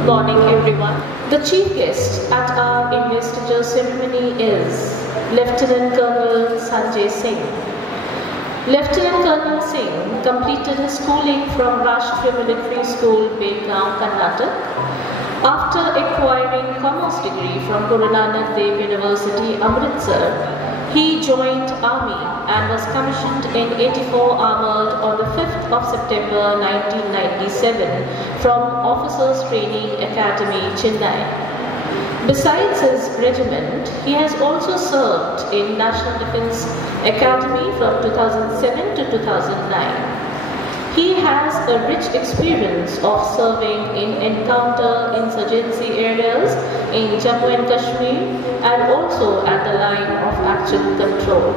Good morning, everyone. The chief guest at our investiture ceremony is Lieutenant Colonel Sanjay Singh. Lieutenant Colonel Singh completed his schooling from Rashtriya Military School, Belgaum, Karnataka. After acquiring commerce degree from Guru Nanak Dev University, Amritsar, he joined Army and was commissioned in 84 Armoured on the 5th of September 1997 from Officers Training Academy, Chennai. Besides his regiment, he has also served in National Defence Academy from 2007 to 2009. He has a rich experience of serving in encounter insurgency areas in Jammu and Kashmir and also at the line of actual control.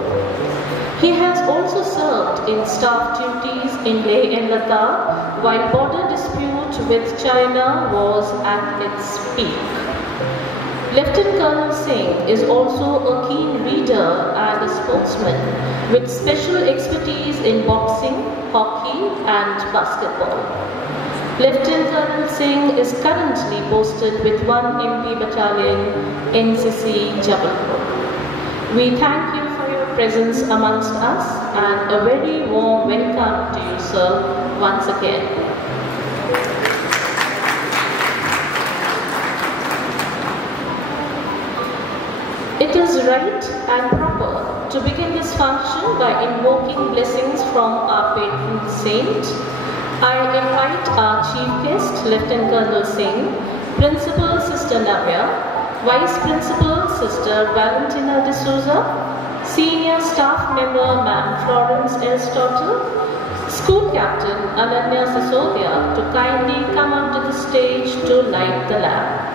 He has also served in staff duties in Leh and Ladakh while border dispute with China was at its peak. Lieutenant Colonel Singh is also a keen reader and a sportsman with special expertise in boxing, hockey and basketball. Lieutenant Colonel Singh is currently posted with 1 MP Battalion, NCC, Jabalpur. We thank you for your presence amongst us and a very warm welcome to you, sir, once again. It is right and proper to begin this function by invoking blessings from our patron saint. I invite our chief guest, Lieutenant Colonel Singh, Principal Sister Navya, Vice Principal Sister Valentina D'Souza, Senior Staff Member Ma'am Florence Aristotle, School Captain Ananya Sisodia to kindly come onto the stage to light the lamp.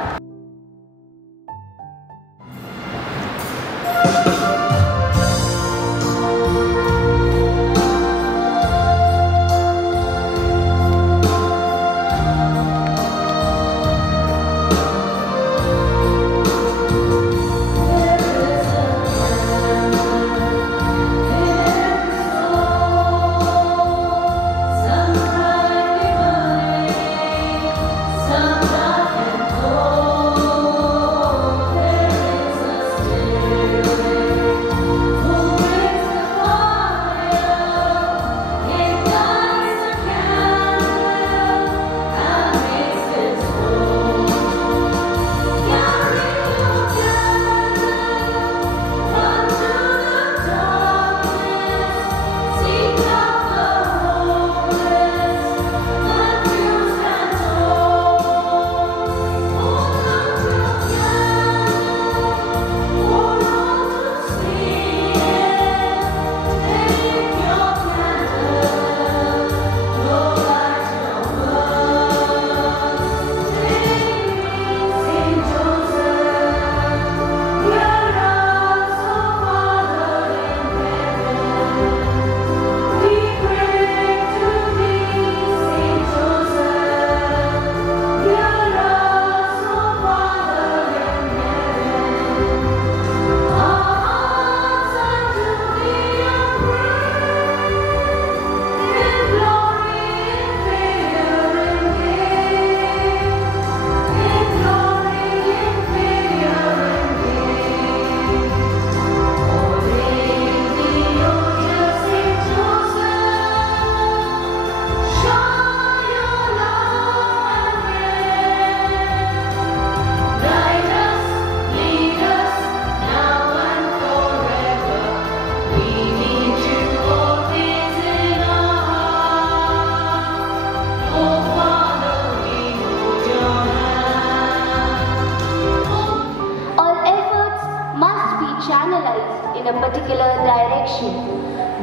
In a particular direction.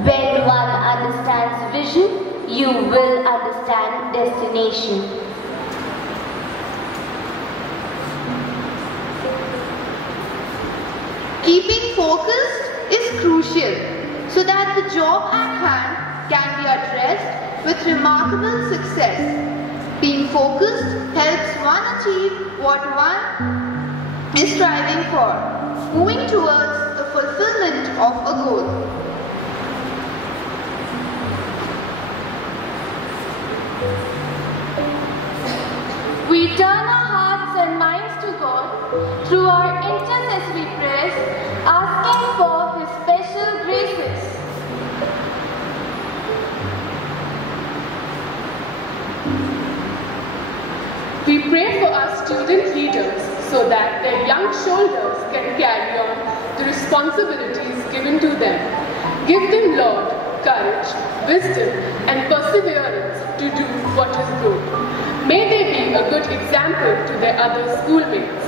When one understands vision, you will understand destination. Keeping focused is crucial so that the job at hand can be addressed with remarkable success. Being focused helps one achieve what one is striving for, moving towards the fulfillment of a goal. We turn our hearts and minds to God through our intercessory prayers, asking for His special graces. We pray for our student leaders so that their young shoulders can carry on the responsibilities given to them. Give them, Lord, courage, wisdom, and perseverance to do what is good. May they be a good example to their other schoolmates.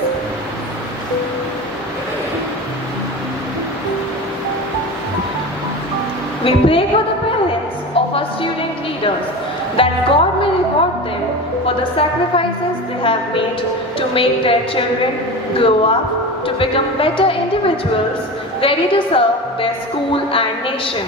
We pray for the parents of our student leaders that God may reward them for the sacrifices they have made to make their children grow up to become better individuals ready to serve their school and nation.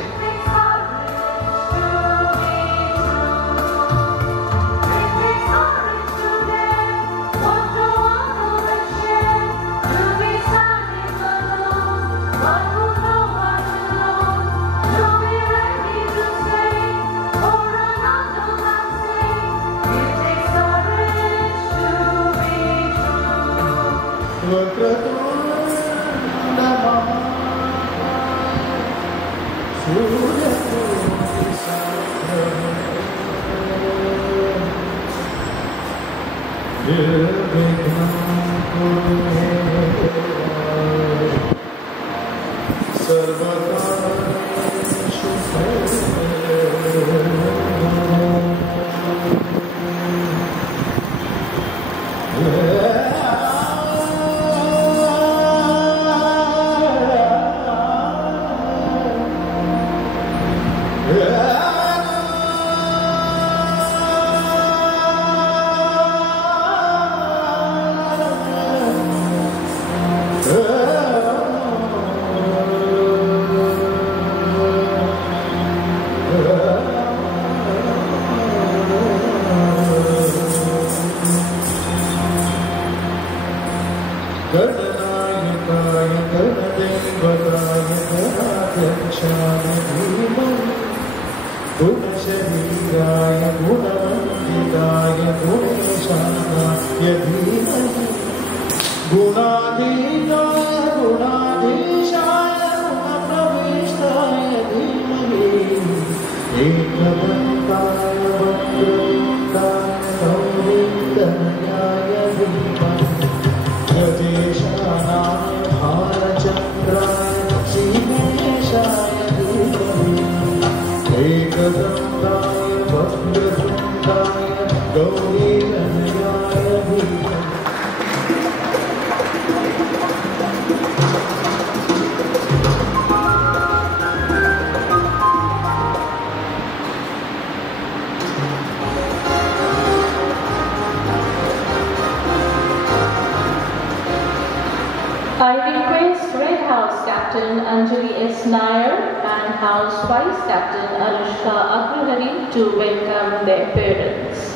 I request Red House Captain Anjali S. Nair and House Vice Captain Anushka Agrohari to welcome their parents.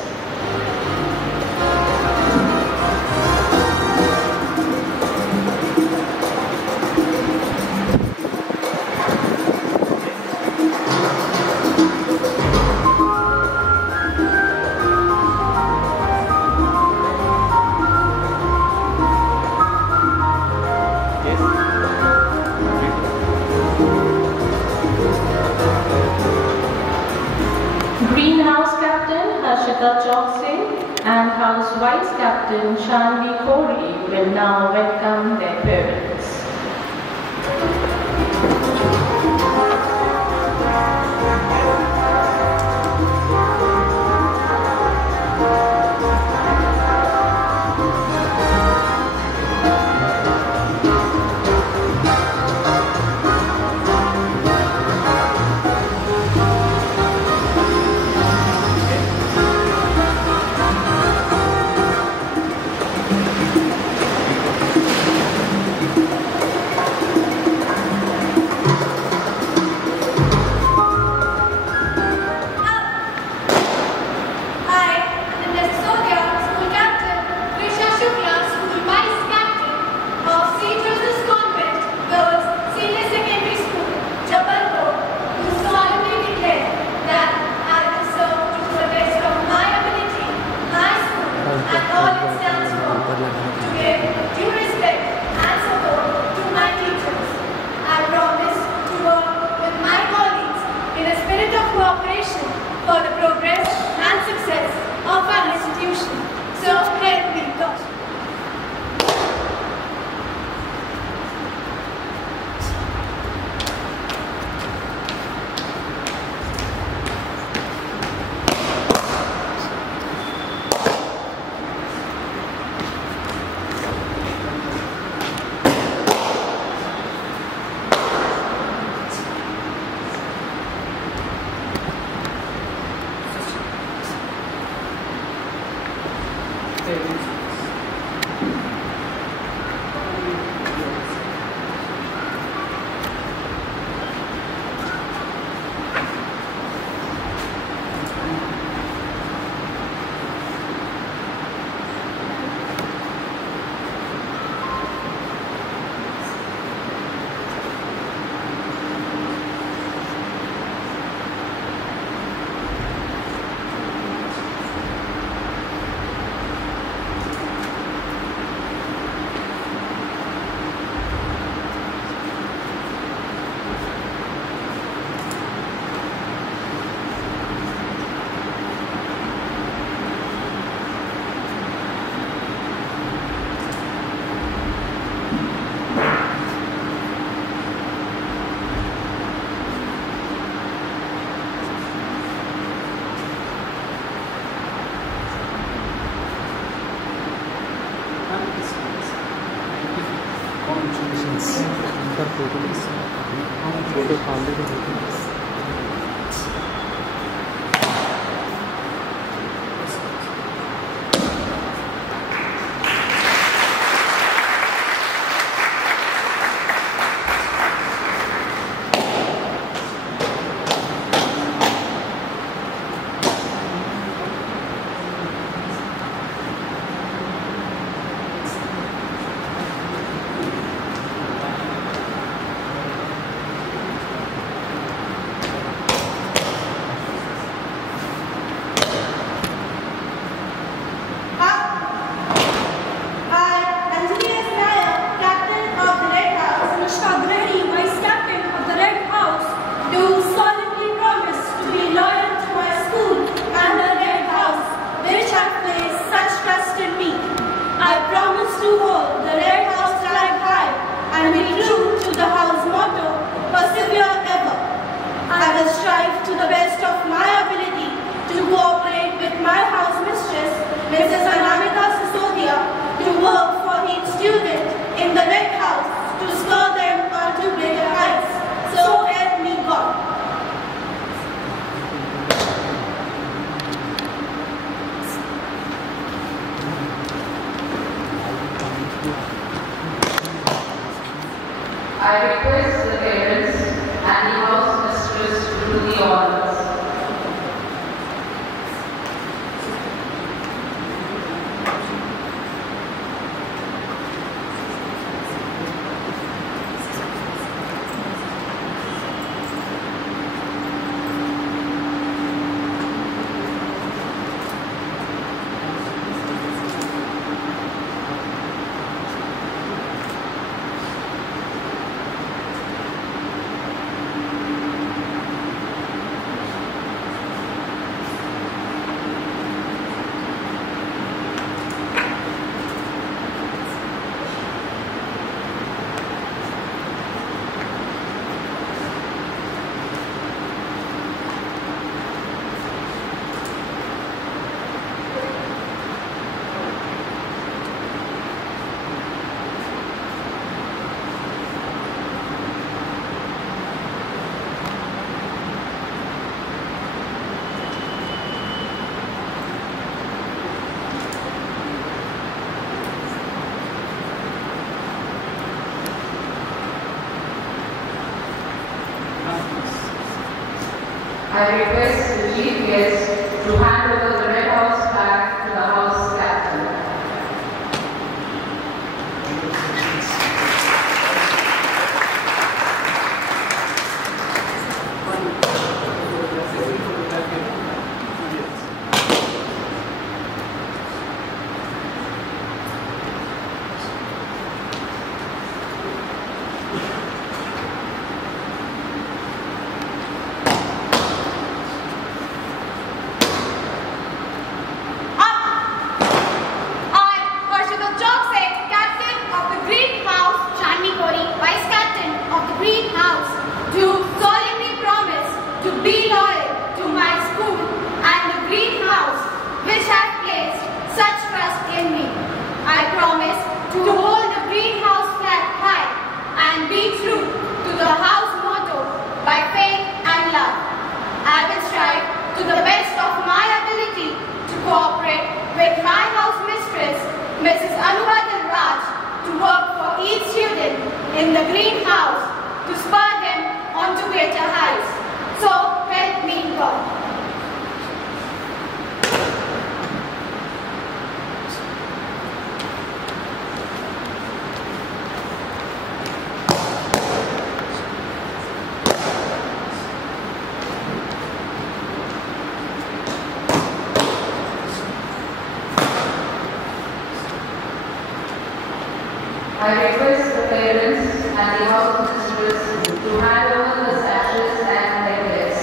And House Vice Captain Shanvi Kohli will now welcome their parents. and all it stands for. I request the parents and the house mistress to do the honors. I request the chief guest to hand over the Red House flag to the House Captain. To the best of my ability to cooperate with my house mistress the green house to spur them on to greater heights. So help me God. I request the parents and the house mistress to hand over the sashes and necklace.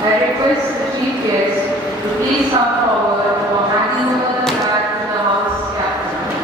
I request the chief guest to please come forward for handing over the flag to the house captain.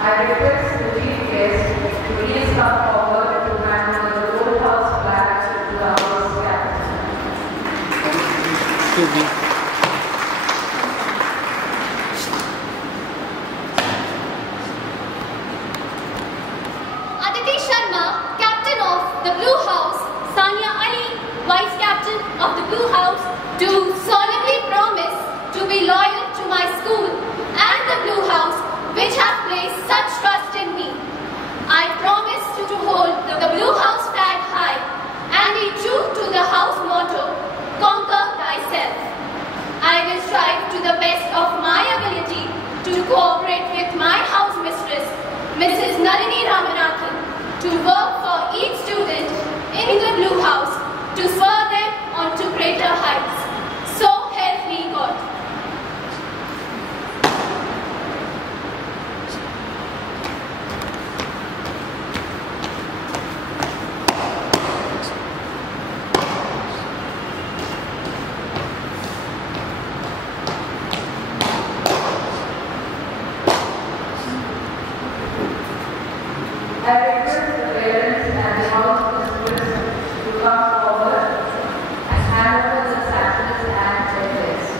I request the chief guest to please come forward to hand over the Gold House flag to the house captain. Aditi Sharma, captain of the Blue House, Sania Ali, vice captain of the Blue House, do solemnly promise to be loyal to my school and the Blue House, which have placed such trust in me. I promise to hold the Blue House flag high and be true to the house motto, conquer thyself. I will strive to the best of my ability to cooperate with my house mistress, Mrs. Nalini Ramanathan, to work for each student in the Blue House I request the parents and the house students to come forward and hand over the sashes and checklists.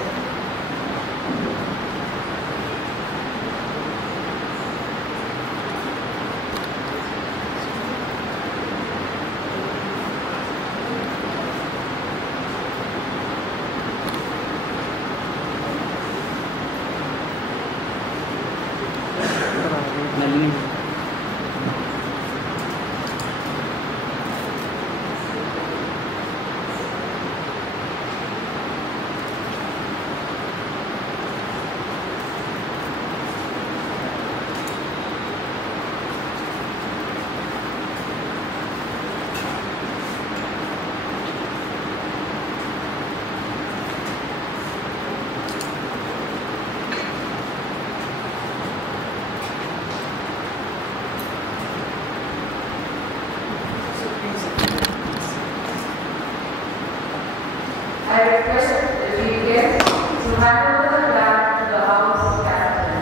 I request the chief guest to hand over the flag to the house captain.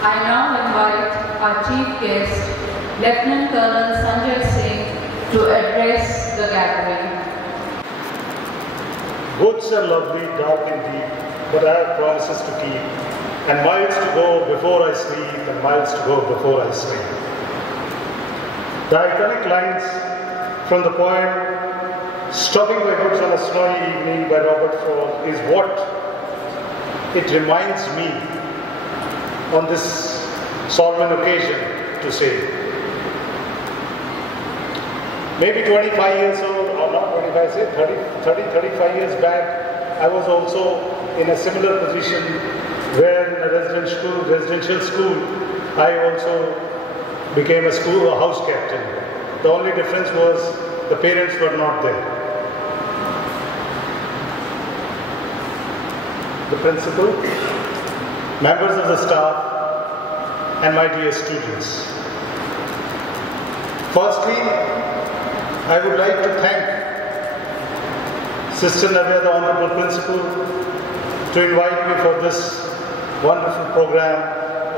I now invite our chief guest, Lieutenant Colonel Sanjay Singh, to address the gathering. Woods are lovely, dark indeed, but I have promises to keep, and miles to go before I sleep, and miles to go before I sleep. The iconic lines from the poem "Stopping by Woods on a Snowy Evening" by Robert Frost is what it reminds me on this solemn occasion to say. Maybe 25 years old, or not 25, say 35 years back, I was also in a similar position where in a residential school, I also became a house captain. The only difference was the parents were not there. The principal, members of the staff, and my dear students. Firstly, I would like to thank Sister Navya, the Honorable Principal, to invite me for this wonderful program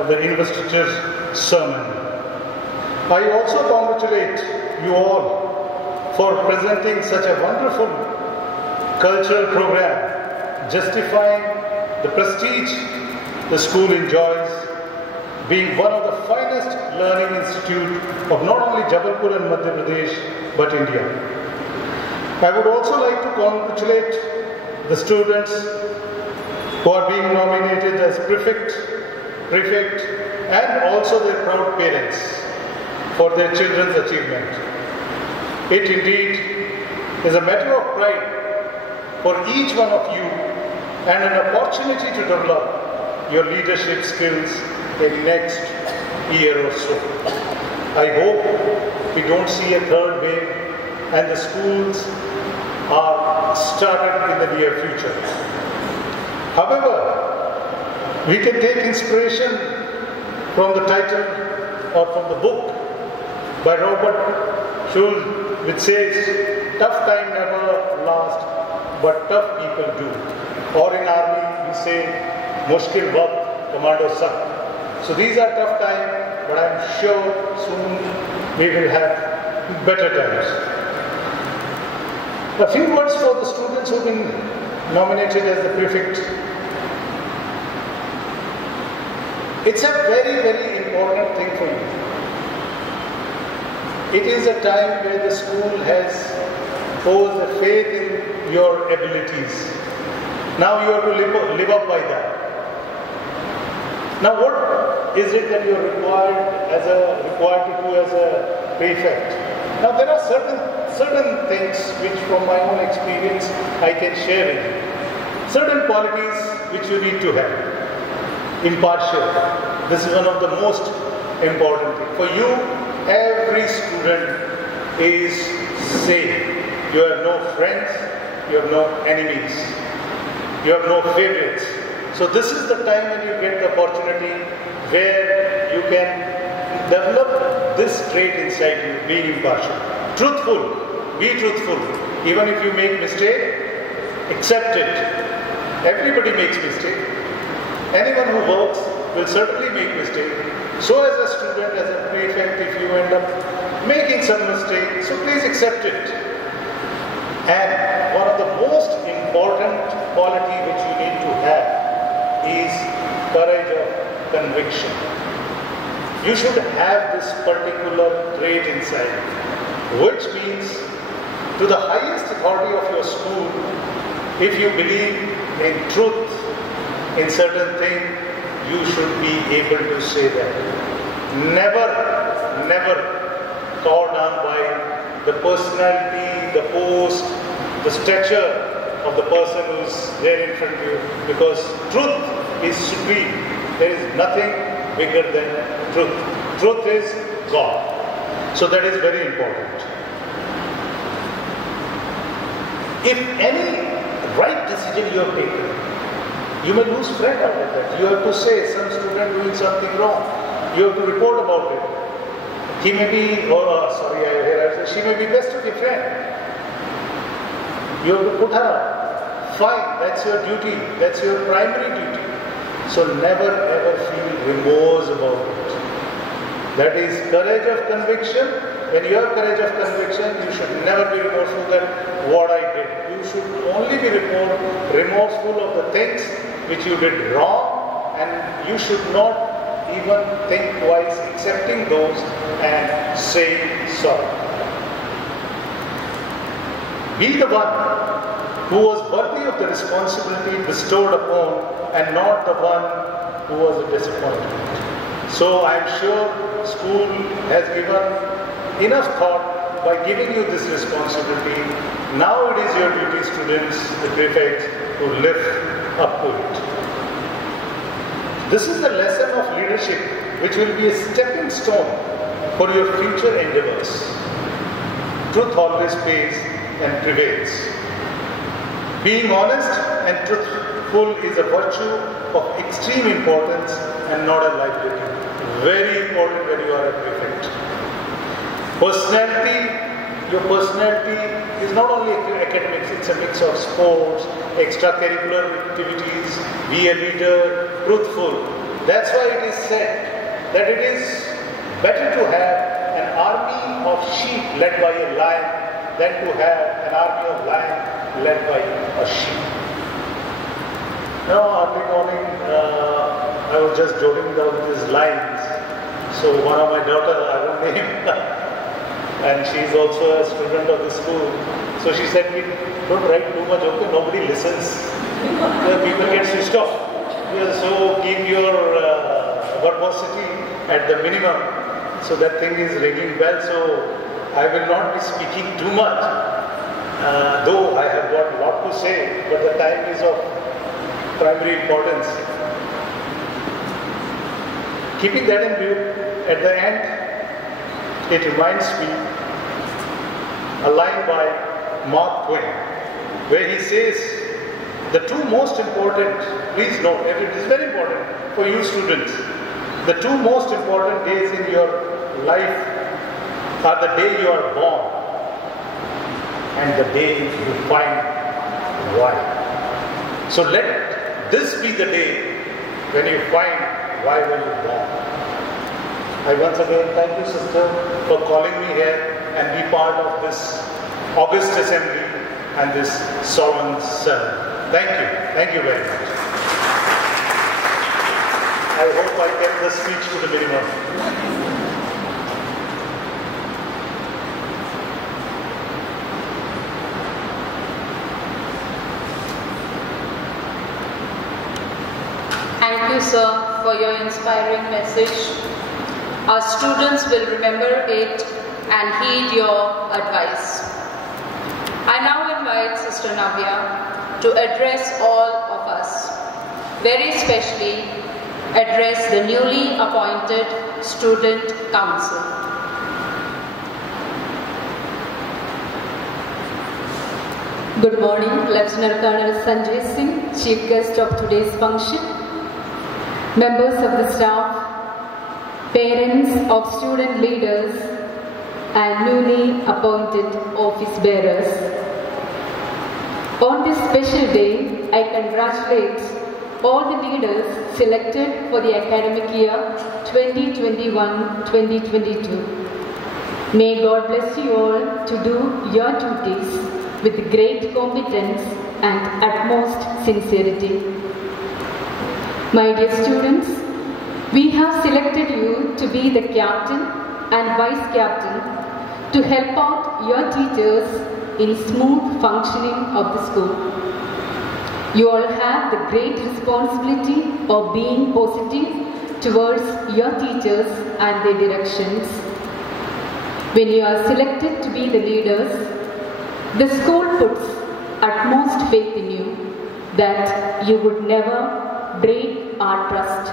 of the Investiture sermon. I also congratulate you all for presenting such a wonderful cultural program, justifying the prestige the school enjoys, being one of the finest learning institutes of not only Jabalpur and Madhya Pradesh, but India. I would also like to congratulate the students who are being nominated as prefect, and also their proud parents for their children's achievement. It indeed is a matter of pride for each one of you and an opportunity to develop your leadership skills in next year or so. I hope we don't see a third wave and the schools are started in the near future. However, we can take inspiration from the title or from the book by Robert Schull, which says, "Tough time never lasts, but tough people do." Or in army, we say, "Mushkil waqt, commando sak." So these are tough times, but I'm sure soon we will have better times. A few words for the students who have been nominated as the prefect. It's a very, very important thing for you. It is a time where the school has posed a faith in your abilities. Now you have to live up by that. Now what is it that you are required to do as a prefect? Now there are certain things which from my own experience I can share with you. Certain qualities which you need to have. Impartial. This is one of the most important things. For you, every student is same. You have no friends, you have no enemies, you have no favorites. So this is the time when you get the opportunity where you can develop this trait inside you, being impartial. Truthful, be truthful. Even if you make mistake, accept it. Everybody makes mistake. Anyone who works will certainly make mistake. So as a student, as a prefect, if you end up making some mistake, so please accept it. And one of the most important quality which you need to have is courage of conviction. You should have this particular trait inside, which means to the highest authority of your school, if you believe in truth, in certain thing, you should be able to say that. Never caught down by the personality, the post, the stature of the person who's there in front of you, because truth is supreme. There is nothing bigger than truth. Truth is God. So that is very important. If any right decision you have taken, you may lose friend out of that. You have to say some student doing something wrong. You have to report about it. He may be, she may be best of your friend. You have to put her up. Fine, that's your duty. That's your primary duty. So never ever feel remorse about it. That is courage of conviction. When you have courage of conviction, you should never be remorseful that what I did. You should only be remorseful of the things which you did wrong, and you should not even think twice accepting those and saying sorry. Be the one who was worthy of the responsibility bestowed upon and not the one who was a disappointment. So I am sure school has given enough thought by giving you this responsibility. Now it is your duty, students, the prefects, to live up to it. This is the lesson of leadership, which will be a stepping stone for your future endeavors. Truth always pays and prevails. Being honest and truthful is a virtue of extreme importance and not a liability. Very important when you are a prefect. Your personality is not only academics, it's a mix of sports, extracurricular activities, be a leader, truthful. That's why it is said that it is better to have an army of sheep led by a lion than to have an army of lions led by a sheep. Now, early morning, I was just jotting down these lines. So one of my daughters, I won't name, and she is also a student of the school. So she said, don't write too much, okay? Nobody listens. People get switched off. So keep your verbosity at the minimum. So that thing is ringing bell. So I will not be speaking too much. Though I have got a lot to say, but the time is of primary importance. keeping that in view, at the end, it reminds me a line by Mark Twain, where he says, the two most important, please note, it is very important for you students, the two most important days in your life are the day you are born and the day you find why. So let this be the day when you find why were you born. I once again thank you, sister, for calling me here and be part of this August assembly and this solemn sermon. Thank you very much. I hope I kept the speech to the minimum. Thank you, sir, for your inspiring message. Our students will remember it and heed your advice. I now invite Sister Navya to address all of us, very especially address the newly appointed Student Council. Good morning, Lieutenant Colonel Sanjay Singh, Chief Guest of today's function, members of the staff, parents of student leaders, and newly appointed office bearers. On this special day, I congratulate all the leaders selected for the academic year 2021-2022. May God bless you all to do your duties with great competence and utmost sincerity. My dear students, we have selected you to be the captain and vice captain to help out your teachers in smooth functioning of the school. You all have the great responsibility of being positive towards your teachers and their directions. When you are selected to be the leaders, the school puts utmost faith in you that you would never break our trust.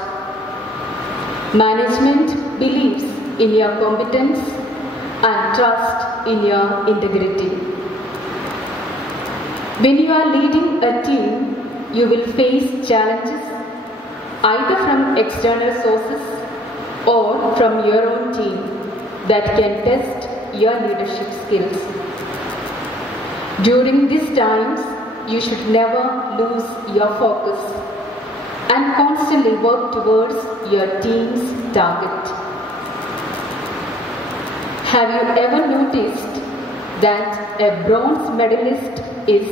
Management believes in your competence and trust in your integrity. When you are leading a team, you will face challenges either from external sources or from your own team that can test your leadership skills. During these times, you should never lose your focus and constantly work towards your team's target. Have you ever noticed that a bronze medalist is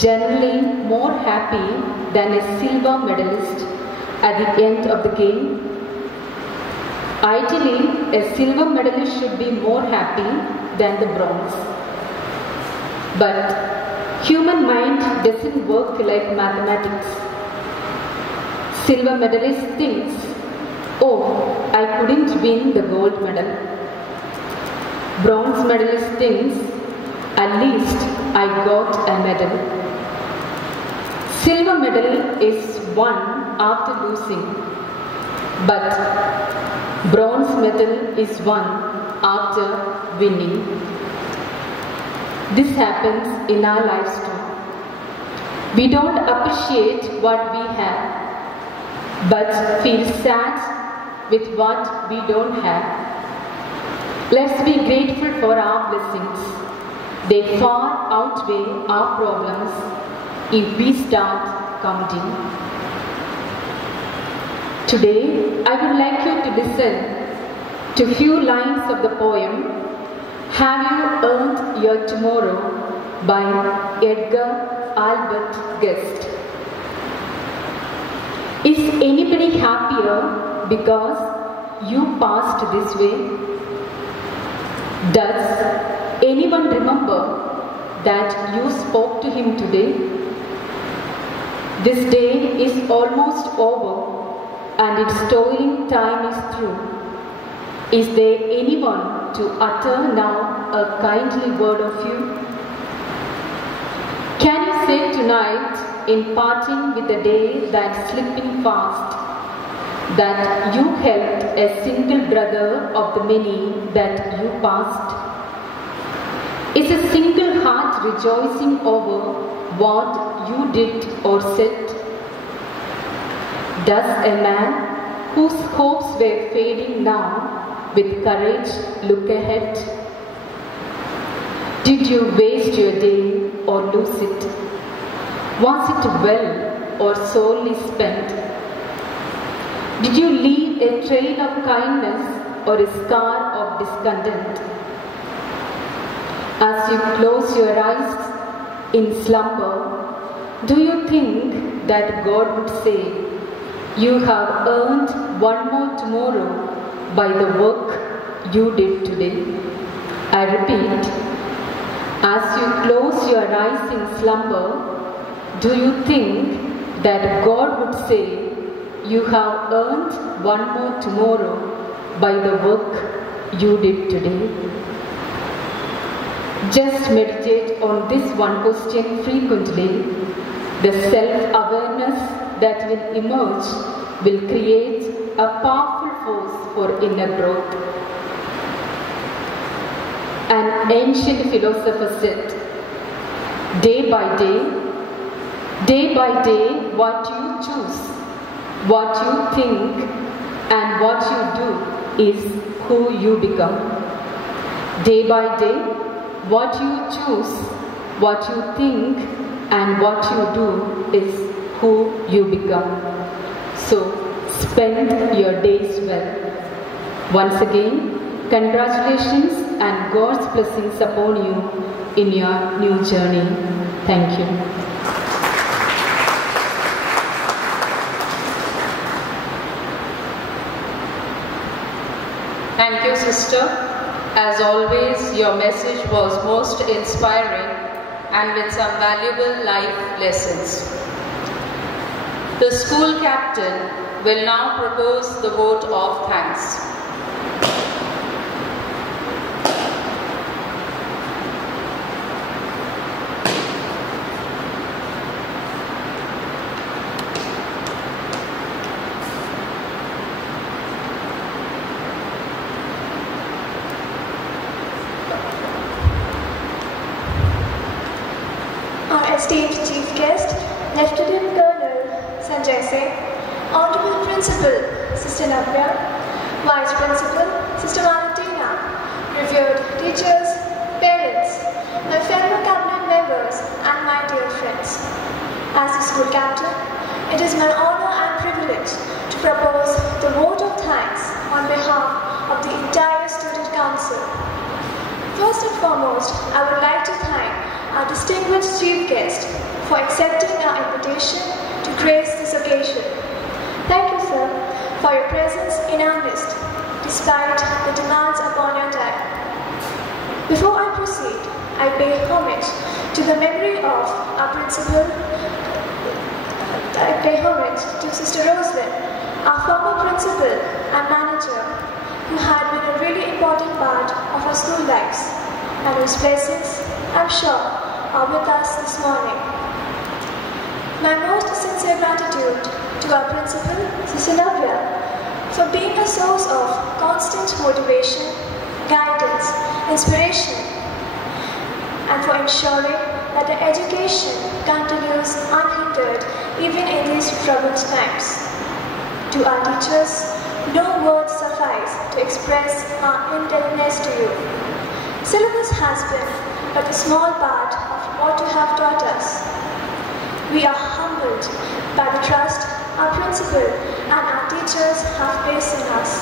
generally more happy than a silver medalist at the end of the game? Ideally, a silver medalist should be more happy than the bronze. But human mind doesn't work like mathematics. Silver medalist thinks, oh, I couldn't win the gold medal. Bronze medalist thinks, at least I got a medal. Silver medal is won after losing, but bronze medal is won after winning. This happens in our lives too. We don't appreciate what we have, but feel sad with what we don't have. Let's be grateful for our blessings. They far outweigh our problems if we start counting. Today, I would like you to listen to a few lines of the poem Have You Earned Your Tomorrow by Edgar Albert Guest. Is anybody happier because you passed this way? Does anyone remember that you spoke to him today? This day is almost over and its toiling time is through. Is there anyone to utter now a kindly word of you? Can you say tonight, in parting with the day that's slipping fast, that you helped a single brother of the many that you passed? Is a single heart rejoicing over what you did or said? Does a man whose hopes were fading now with courage look ahead? Did you waste your day or lose it? Was it well or sorely spent? Did you leave a trail of kindness or a scar of discontent? As you close your eyes in slumber, do you think that God would say, "You have earned one more tomorrow by the work you did today"? I repeat, as you close your eyes in slumber, do you think that God would say, "You have earned one more tomorrow by the work you did today"? Just meditate on this one question frequently. The self-awareness that will emerge will create a powerful force for inner growth. An ancient philosopher said, day by day, what you choose, what you think, and what you do is who you become. Day by day, what you choose, what you think, and what you do is who you become. So, spend your days well. Once again, congratulations and God's blessings upon you in your new journey. Thank you. Thank you, sister. As always, your message was most inspiring and with some valuable life lessons. The school captain will now propose the vote of thanks. Esteemed Chief Guest, Lieutenant Colonel SJC, Honorable Principal Sister Navya, Vice Principal Sister Valentina, revered teachers, parents, my fellow cabinet members, and my dear friends. As the school captain, it is my honor and privilege to propose the vote of thanks on behalf of the entire Student Council. First and foremost, I would like to thank our distinguished chief guest for accepting our invitation to grace this occasion. Thank you, sir, for your presence in our midst, despite the demands upon your time. Before I proceed, I pay homage to the memory of our principal. I pay homage to Sister Roslyn, our former principal and manager, who had been a really important part of our school lives, and whose blessings, I'm sure, are with us this morning. My most sincere gratitude to our principal, Sister Navya, for being a source of constant motivation, guidance, inspiration, and for ensuring that the education continues unhindered even in these troubled times. To our teachers, no words suffice to express our indebtedness to you. Syllabus has been but a small part of what you have taught us. We are humbled by the trust our principal and our teachers have placed in us,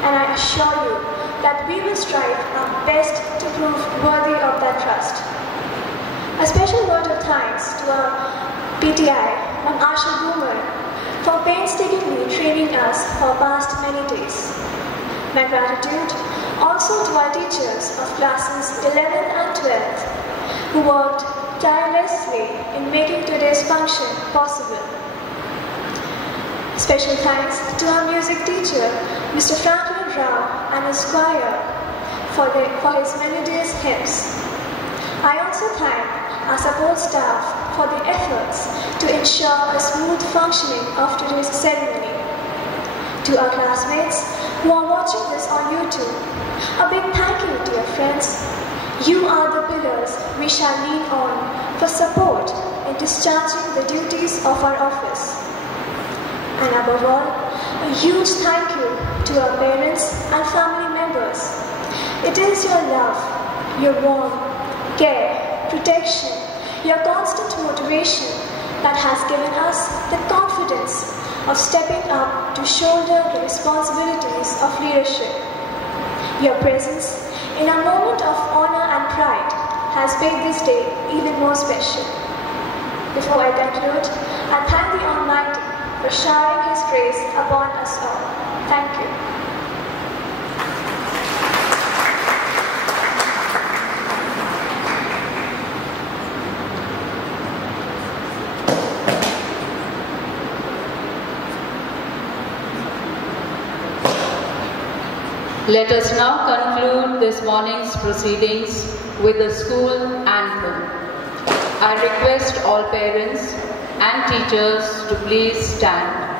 and I assure you that we will strive our best to prove worthy of that trust. A special word of thanks to our PTI, Asha Boomer, for painstakingly training us for past many days. My gratitude also to our teachers of classes 11th and 12th, who worked tirelessly in making today's function possible. Special thanks to our music teacher, Mr. Franklin Rao, and his choir for his melodious hymns. I also thank our support staff for their efforts to ensure a smooth functioning of today's ceremony. To our classmates who are watching this on YouTube, a big thank you, dear friends. You are the pillars we shall lean on for support in discharging the duties of our office. And above all, a huge thank you to our parents and family members. It is your love, your warmth, care, protection, your constant motivation that has given us the confidence of stepping up to shoulder the responsibilities of leadership. Your presence in a moment of honor and pride has made this day even more special. Before I conclude, I thank the Almighty for showering His grace upon us all. Thank you. Let us now conclude this morning's proceedings with the school anthem. I request all parents and teachers to please stand.